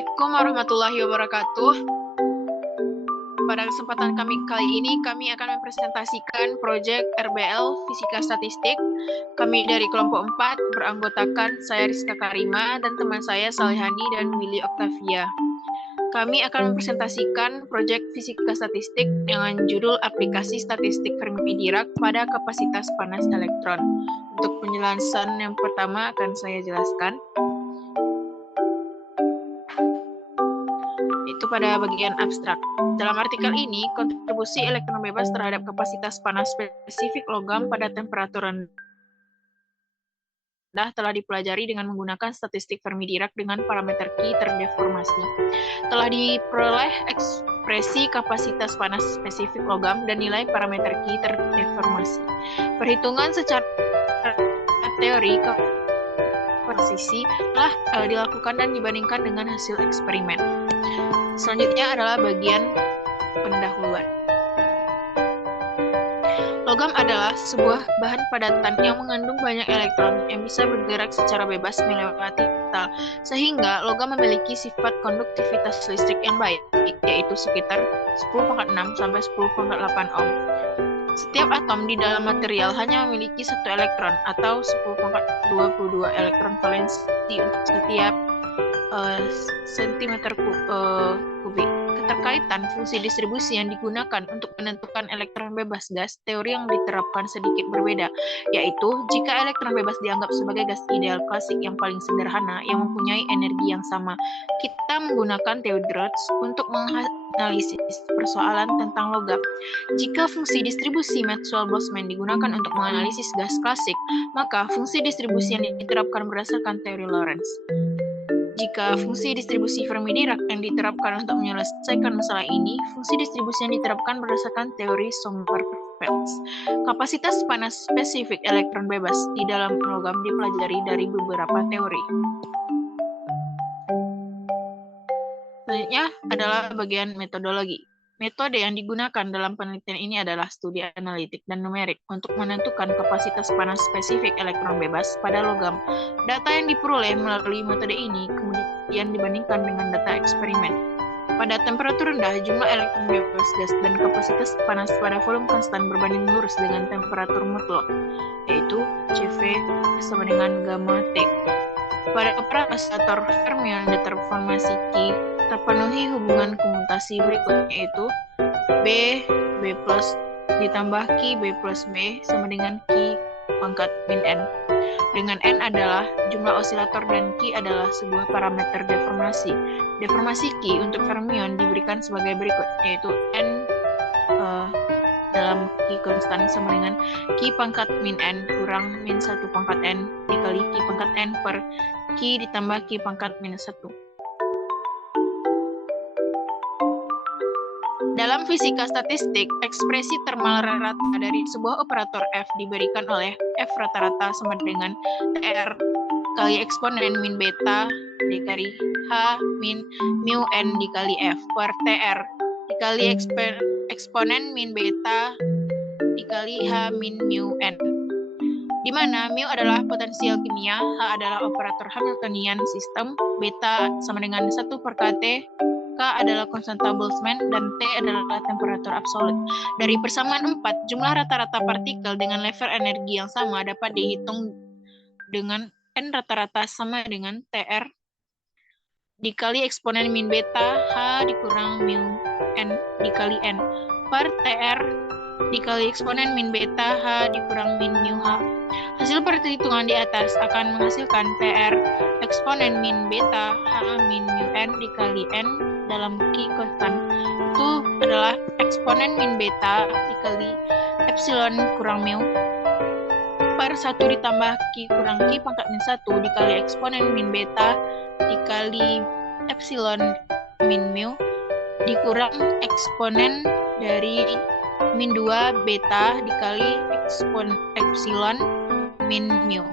Assalamualaikum warahmatullahi wabarakatuh. Pada kesempatan kali ini, kami akan mempresentasikan proyek RBL Fisika Statistik. Kami dari kelompok 4 beranggotakan saya Rizka Karima dan teman saya Salihani dan Willy Octavia. Kami akan mempresentasikan proyek Fisika Statistik dengan judul Aplikasi Statistik Fermi-Dirac pada Kapasitas Panas Elektron. Untuk penjelasan yang pertama akan saya jelaskan. Itu pada bagian abstrak. Dalam artikel ini, kontribusi elektron bebas terhadap kapasitas panas spesifik logam pada temperatur rendah telah dipelajari dengan menggunakan statistik Fermi-Dirac dengan parameter Q terdeformasi. Telah diperoleh ekspresi kapasitas panas spesifik logam dan nilai parameter Q terdeformasi. Perhitungan secara teori komposisi telah dilakukan dan dibandingkan dengan hasil eksperimen. Selanjutnya adalah bagian pendahuluan. Logam adalah sebuah bahan padatan yang mengandung banyak elektron yang bisa bergerak secara bebas melewati metal, sehingga logam memiliki sifat konduktivitas listrik yang baik, yaitu sekitar 10⁻6 sampai 10⁻8 ohm. Setiap atom di dalam material hanya memiliki satu elektron atau 10⁻22 elektron valensi untuk setiap sentimeter kubik. Keterkaitan fungsi distribusi yang digunakan untuk menentukan elektron bebas gas, teori yang diterapkan sedikit berbeda, yaitu jika elektron bebas dianggap sebagai gas ideal klasik yang paling sederhana yang mempunyai energi yang sama, kita menggunakan teori Drude untuk menganalisis persoalan tentang logam. Jika fungsi distribusi Maxwell-Boltzmann digunakan untuk menganalisis gas klasik, maka fungsi distribusi yang diterapkan berdasarkan teori Lorentz. Jika fungsi distribusi Fermi-Dirac yang diterapkan untuk menyelesaikan masalah ini, fungsi distribusi yang diterapkan berdasarkan teori Sommerfeld. Kapasitas panas spesifik elektron bebas di dalam logam dipelajari dari beberapa teori. Selanjutnya adalah bagian metodologi. Metode yang digunakan dalam penelitian ini adalah studi analitik dan numerik untuk menentukan kapasitas panas spesifik elektron bebas pada logam. Data yang diperoleh melalui metode ini kemudian dibandingkan dengan data eksperimen. Pada temperatur rendah, jumlah elektron bebas gas dan kapasitas panas pada volume konstan berbanding lurus dengan temperatur mutlak, yaitu CV sama dengan gamma T. Pada operator fermion deterformasi Q terpenuhi hubungan komutasi berikut, yaitu B plus ditambah Q B plus B sama dengan Q pangkat min N. Dengan N adalah jumlah osilator dan Q adalah sebuah parameter deformasi. Deformasi Q untuk fermion diberikan sebagai berikut, yaitu N dalam Q konstan sama dengan Q pangkat min N kurang min 1 pangkat N dikali Q pangkat N per Q ditambah Q pangkat minus 1. Dalam fisika statistik, ekspresi termal rata dari sebuah operator F diberikan oleh F rata-rata sama dengan TR kali eksponen min beta dikali H min mu N dikali F per TR dikali eksponen min beta dikali H min mu N, di mana mu adalah potensial kimia, H adalah operator Hamiltonian sistem, beta sama dengan 1 per kT, K adalah konstanta Boltzmann, dan T adalah temperatur absolut. Dari persamaan 4, jumlah rata-rata partikel dengan level energi yang sama dapat dihitung dengan N rata-rata sama dengan TR dikali eksponen min beta H dikurang mu N dikali N per TR dikali eksponen min beta H dikurang min mu H. Hasil perhitungan di atas akan menghasilkan TR eksponen min beta H min mu N dikali N dalam Q konstan. Itu adalah eksponen min beta dikali epsilon kurang mu per 1 ditambah Q kurang Q pangkat min 1 dikali eksponen min beta dikali epsilon min mu dikurang eksponen dari min 2 beta dikali epsilon min mu.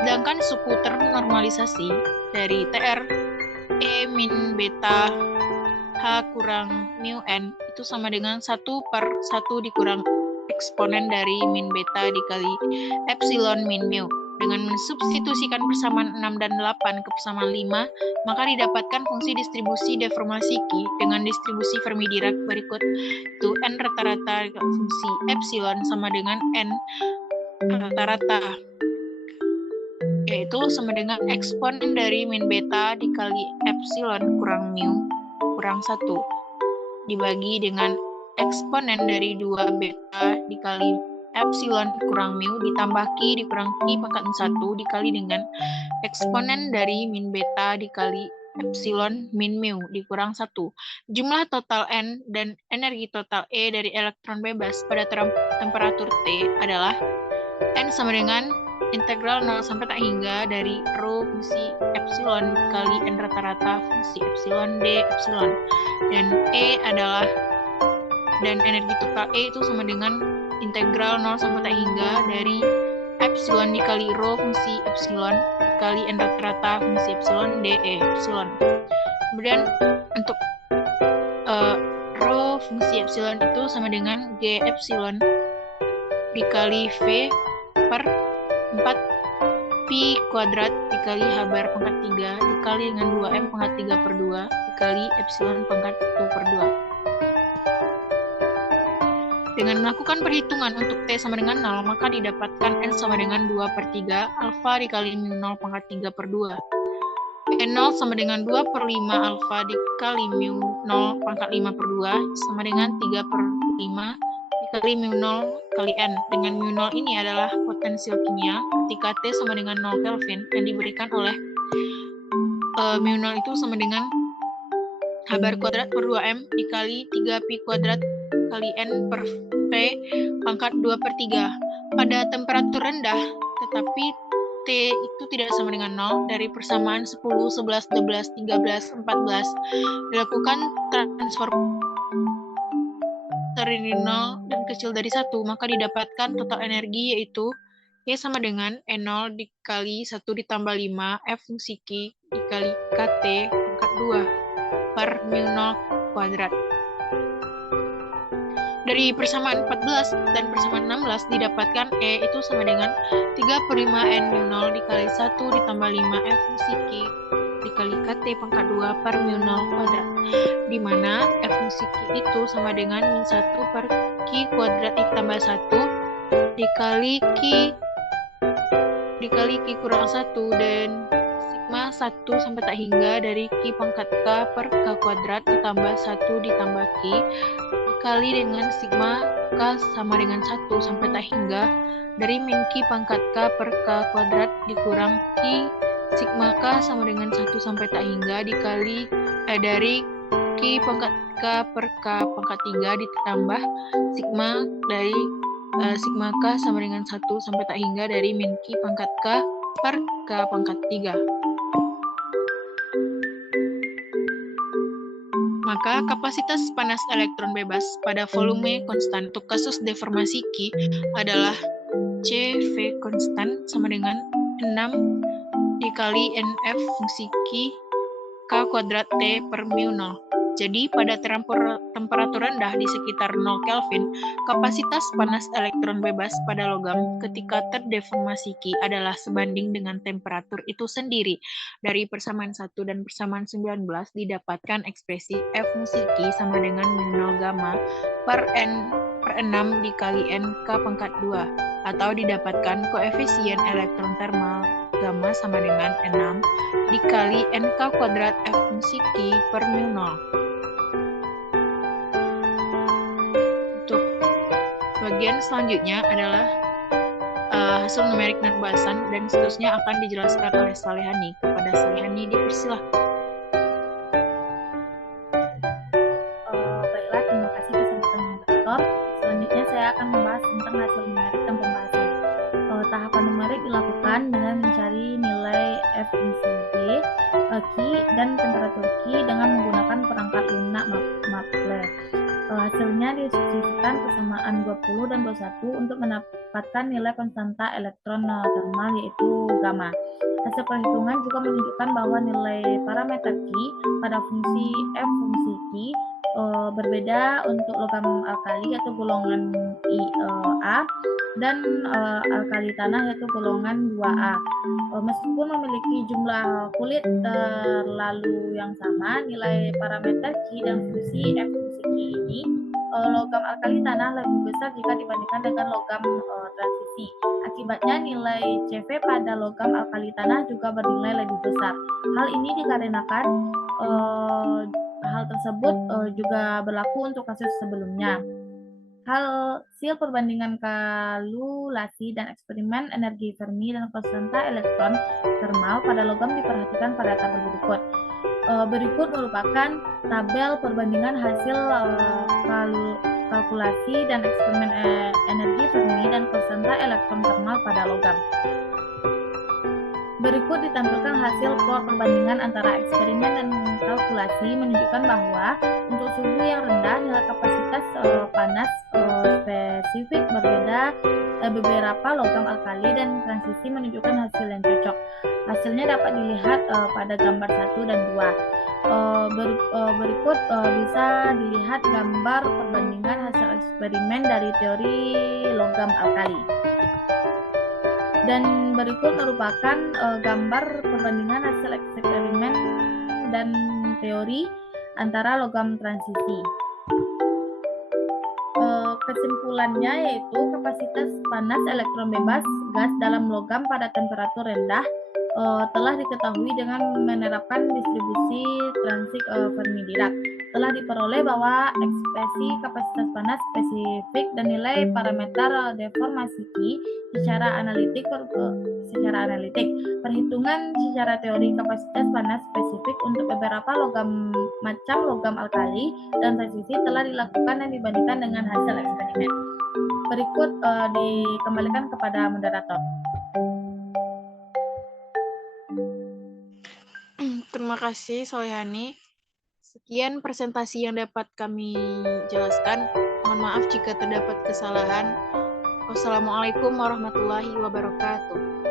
Sedangkan suku ternormalisasi dari TR E min beta H kurang mu N itu sama dengan 1 per 1 dikurang eksponen dari min beta dikali epsilon min mu. dengan mensubstitusikan persamaan 6 dan 8 ke persamaan 5, maka didapatkan fungsi distribusi deformasi Ki dengan distribusi Fermi-Dirac berikut. Itu N rata-rata fungsi epsilon sama dengan N rata-rata, yaitu sama dengan eksponen dari min beta dikali epsilon kurang mu kurang 1 dibagi dengan eksponen dari 2 beta dikali epsilon kurang mu ditambah Ki dikurang Ki pangkat 1 dikali dengan eksponen dari min beta dikali epsilon min mu dikurang 1. Jumlah total N dan energi total E dari elektron bebas pada temperatur T adalah N sama dengan integral 0 sampai tak hingga dari rho fungsi epsilon kali N rata-rata fungsi epsilon D epsilon, dan E adalah, dan energi total E itu sama dengan integral 0 sampai tak hingga dari epsilon dikali rho fungsi epsilon kali N rata-rata fungsi epsilon D E epsilon. Kemudian untuk rho fungsi epsilon itu sama dengan G epsilon dikali V per 4 pi kuadrat dikali H bar pangkat 3 dikali dengan 2M pangkat 3 per 2 dikali epsilon pangkat 1 per 2. Dengan melakukan perhitungan untuk T sama dengan 0, maka didapatkan N sama dengan 2 per 3 alfa dikali mu 0 pangkat 3 per 2. N0 sama dengan 2 per 5 alfa dikali mu 0 pangkat 5 per 2 sama dengan 3 per 5 dikali mu 0 kali N. Dengan mu 0 ini adalah potensial kimia ketika T sama dengan 0 Kelvin yang diberikan oleh mu 0 itu sama dengan H bar kuadrat per 2M dikali 3 pi kuadrat kali N per P pangkat 2 per 3. Pada temperatur rendah, tetapi T itu tidak sama dengan 0, dari persamaan 10, 11, 12, 13, 14 dilakukan transfer dari 0 dan kecil dari 1, maka didapatkan total energi yaitu E sama dengan E0 dikali 1 ditambah 5 F fungsi Q dikali KT pangkat 2 per mu 0 kuadrat. Dari persamaan 14 dan persamaan 16 didapatkan E itu sama dengan 3 per 5 N mu 0 dikali 1 ditambah 5 F fungsi Q dikali KT pangkat 2 per mu 0 kuadrat, di mana F fungsi Q itu sama dengan min 1 per Q kuadrat ditambah 1 dikali Q kurang 1 dan sigma 1 sampai tak hingga dari Q pangkat K per K kuadrat ditambah 1 ditambah Q dikali dengan sigma K sama dengan 1 sampai tak hingga dari min Q pangkat K per K kuadrat dikurang Q sigma K sama dengan 1 sampai tak hingga dikali dari Q pangkat K per K pangkat 3 ditambah sigma dari sigma K sama dengan 1 sampai tak hingga dari min Q pangkat K per K pangkat 3. Maka kapasitas panas elektron bebas pada volume konstan untuk kasus deformasi Q adalah CV konstan sama dengan 6 dikali NF fungsi Q K kuadrat T per mu 0. Jadi pada temperatur rendah di sekitar 0 Kelvin, kapasitas panas elektron bebas pada logam ketika terdeformasi Q adalah sebanding dengan temperatur itu sendiri. Dari persamaan 1 dan persamaan 19 didapatkan ekspresi F fungsi Q sama dengan mu 0 gamma per N per 6 dikali N K pangkat 2, atau didapatkan koefisien elektron termal gamma sama dengan N6 dikali NK kuadrat F fungsi Q per mu 0. Untuk bagian selanjutnya adalah hasil numerik dan bahasan, dan seterusnya akan dijelaskan oleh Salehani. Kepada Salehani dipersilahkan. Baiklah, terima kasih kesempatan moderator. Selanjutnya saya akan membahas tentang hasil numerik dan pembahasan. Tahapan numerik dilakukan dengan mencari nilai F fungsi D, Q, dan temperatur Q dengan menggunakan perangkat lunak Maple. Hasilnya disubstitusikan persamaan 20 dan 21 untuk mendapatkan nilai konstanta elektron termal yaitu gamma. Hasil perhitungan juga menunjukkan bahwa nilai parameter Q pada fungsi F fungsi Q berbeda untuk logam alkali atau golongan A dan alkali tanah yaitu golongan 2A. Meskipun memiliki jumlah kulit terlalu yang sama, nilai parameter Ki dan fungsi F fungsi Ki ini logam alkali tanah lebih besar jika dibandingkan dengan logam transisi. Akibatnya nilai CV pada logam alkali tanah juga bernilai lebih besar. Hal ini dikarenakan hal tersebut juga berlaku untuk kasus sebelumnya. Hasil perbandingan kalkulasi dan eksperimen energi Fermi dan konstanta elektron termal pada logam diperhatikan pada tabel berikut. Berikut merupakan tabel perbandingan hasil kalkulasi dan eksperimen energi Fermi dan konstanta elektron termal pada logam. Berikut ditampilkan hasil plot perbandingan antara eksperimen dan kalkulasi menunjukkan bahwa untuk suhu yang rendah nilai kapasitas panas spesifik berbeda beberapa logam alkali dan transisi menunjukkan hasil yang cocok. Hasilnya dapat dilihat pada gambar 1 dan 2. Berikut bisa dilihat gambar perbandingan hasil eksperimen dari teori logam alkali. Dan berikut merupakan gambar perbandingan hasil eksperimen dan teori antara logam transisi. Kesimpulannya yaitu kapasitas panas elektron bebas gas dalam logam pada temperatur rendah telah diketahui dengan menerapkan distribusi transik Fermi-Dirac. Telah diperoleh bahwa ekspresi kapasitas panas spesifik dan nilai parameter deformasi Ki secara analitik. Perhitungan secara teori kapasitas panas spesifik untuk beberapa logam macam logam alkali dan transisi telah dilakukan dan dibandingkan dengan hasil eksperimen. Berikut dikembalikan kepada moderator. Terima kasih Solehani. Sekian presentasi yang dapat kami jelaskan. Mohon maaf jika terdapat kesalahan. Wassalamualaikum warahmatullahi wabarakatuh.